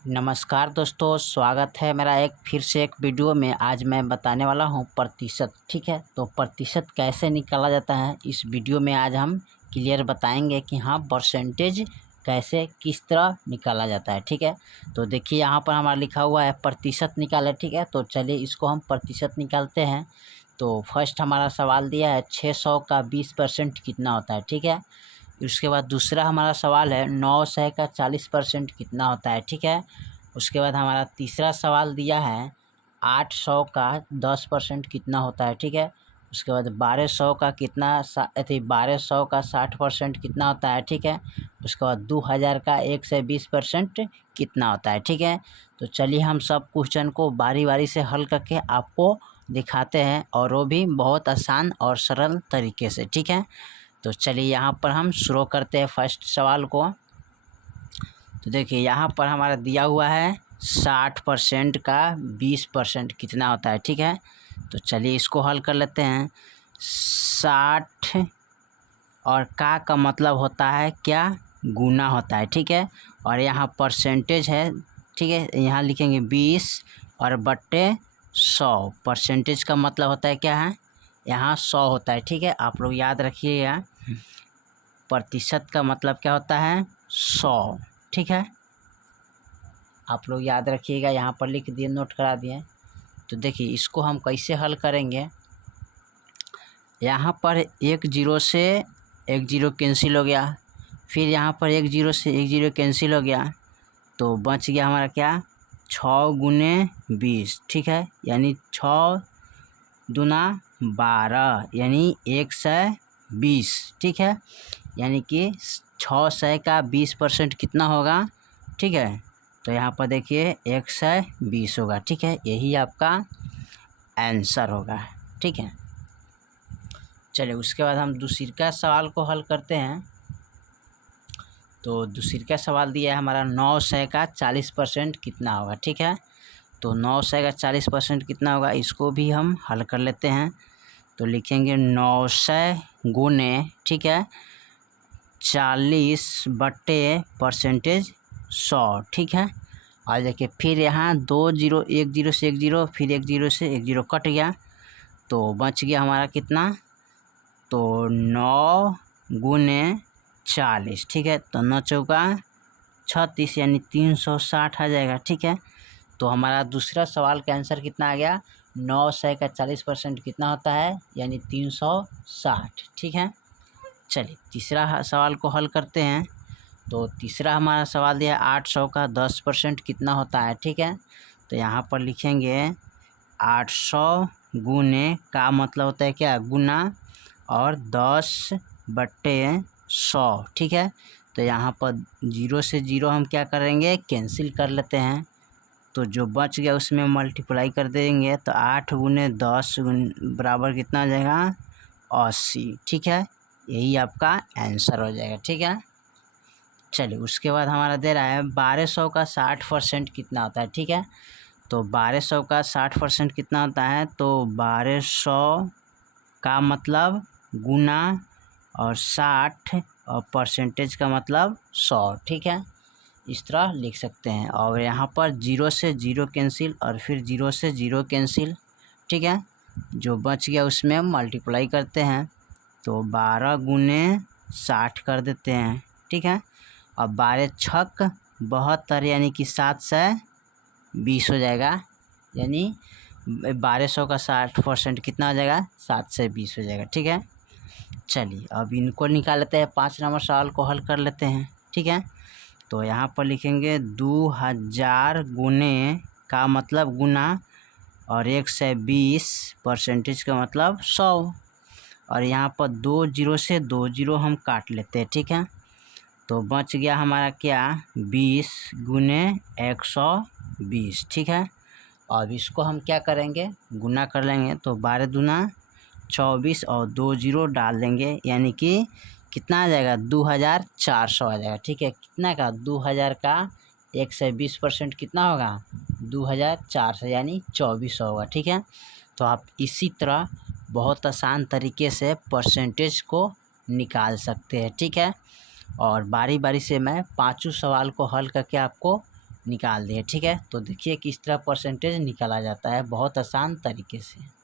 नमस्कार दोस्तों, स्वागत है मेरा एक फिर से एक वीडियो में। आज मैं बताने वाला हूं प्रतिशत। ठीक है, तो प्रतिशत कैसे निकाला जाता है इस वीडियो में आज हम क्लियर बताएंगे कि हाँ परसेंटेज कैसे किस तरह निकाला जाता है। ठीक है, तो देखिए यहाँ पर हमारा लिखा हुआ है प्रतिशत निकाले। ठीक है, तो चलिए इसको हम प्रतिशत निकालते हैं। तो फर्स्ट हमारा सवाल दिया है 600 का 20% कितना होता है। ठीक है, उसके बाद दूसरा हमारा सवाल है 900 का 40% कितना होता है। ठीक है, उसके बाद हमारा तीसरा सवाल दिया है 800 का 10% कितना होता है। ठीक है, उसके बाद 1200 का कितना 1200 का 60% कितना होता है। ठीक है, उसके बाद 2000 का 1 से 20% कितना होता है। ठीक है, तो चलिए हम सब क्वेश्चन को बारी बारी से हल करके आपको दिखाते हैं, और वो भी बहुत आसान और सरल तरीके से। ठीक है, तो चलिए यहाँ पर हम शुरू करते हैं फर्स्ट सवाल को। तो देखिए यहाँ पर हमारा दिया हुआ है 60% का 20% कितना होता है। ठीक है, तो चलिए इसको हल कर लेते हैं। 60 और का मतलब होता है क्या, गुना होता है। ठीक है, और यहाँ परसेंटेज है। ठीक है, यहाँ लिखेंगे 20 और बट्टे 100। परसेंटेज का मतलब होता है क्या है, यहाँ 100 होता है। ठीक है, आप लोग याद रखिएगा प्रतिशत का मतलब क्या होता है 100। ठीक है, आप लोग याद रखिएगा, यहाँ पर लिख दिए, नोट करा दिए। तो देखिए इसको हम कैसे हल करेंगे। यहाँ पर 1 0 से 1 0 कैंसिल हो गया, फिर यहाँ पर 1 0 से 1 0 कैंसिल हो गया, तो बच गया हमारा क्या 6 गुने 20। ठीक है, यानी 6 दूना 12 यानी 120। ठीक है, यानी कि 600 का 20% कितना होगा। ठीक है, तो यहाँ पर देखिए 120 होगा। ठीक है, यही आपका आंसर होगा। ठीक है, चलिए उसके बाद हम दूसरे का सवाल को हल करते हैं। तो दूसरे का सवाल दिया है हमारा 900 का 40% कितना होगा। ठीक है, तो 900 का 40% कितना होगा, इसको भी हम हल कर लेते हैं। तो लिखेंगे 900 गुने, ठीक है, 40 बट्टे परसेंटेज 100। ठीक है, और देखिए फिर यहाँ 2 0 1 0 से 1 0, फिर 1 0 से 1 0 कट गया, तो बच गया हमारा कितना, तो 9 गुने 40। ठीक है, तो 9 चौका 36 यानी 360 आ जाएगा। ठीक है, तो हमारा दूसरा सवाल का आंसर कितना आ गया, 900 का 40% कितना होता है, यानी 360। ठीक है, चलिए तीसरा सवाल को हल करते हैं। तो तीसरा हमारा सवाल दिया 800 का 10% कितना होता है। ठीक है, तो यहाँ पर लिखेंगे 800 गुने का मतलब होता है क्या, गुना, और 10 बट्टे 100। ठीक है, तो यहाँ पर 0 से 0 हम क्या करेंगे, कैंसिल कर लेते हैं, तो जो बच गया उसमें मल्टीप्लाई कर देंगे, तो 8 गुने 10 बराबर कितना आ जाएगा, 80। ठीक है, यही आपका आंसर हो जाएगा। ठीक है, चलिए उसके बाद हमारा दे रहा है 1200 का 60% कितना होता है। ठीक है, तो 1200 का 60% कितना होता है, तो 1200 का मतलब गुना और 60 और परसेंटेज का मतलब 100। ठीक है, इस तरह लिख सकते हैं, और यहाँ पर 0 से 0 कैंसिल और फिर 0 से 0 कैंसिल। ठीक है, जो बच गया उसमें हम मल्टीप्लाई करते हैं, तो 12 गुने 60 कर देते हैं। ठीक है, और 12 छक 72 यानी कि 720 हो जाएगा, यानी 1200 का 60% कितना हो जाएगा, 720 हो जाएगा। ठीक है, चलिए अब इनको निकाल लेते हैं, 5 नंबर सवाल को हल कर लेते हैं। ठीक है, तो यहाँ पर लिखेंगे 2000 गुने का मतलब गुना, और 120 परसेंटेज का मतलब 100, और यहाँ पर 2 0 से 2 0 हम काट लेते हैं। ठीक है, तो बच गया हमारा क्या, 20 गुने 120। ठीक है, अब इसको हम क्या करेंगे, गुना कर लेंगे, तो 12 दूना 24 और 2 0 डाल देंगे, यानी कि कितना आ जाएगा, 2400 आ जाएगा। ठीक है, कितना का, 2000 का 120% कितना होगा, 2400 यानी 2400 होगा। ठीक है, तो आप इसी तरह बहुत आसान तरीके से परसेंटेज को निकाल सकते हैं। ठीक है, और बारी बारी से मैं 5 सवाल को हल करके आपको निकाल दिए। ठीक है, तो देखिए किस तरह परसेंटेज निकाला जाता है बहुत आसान तरीके से।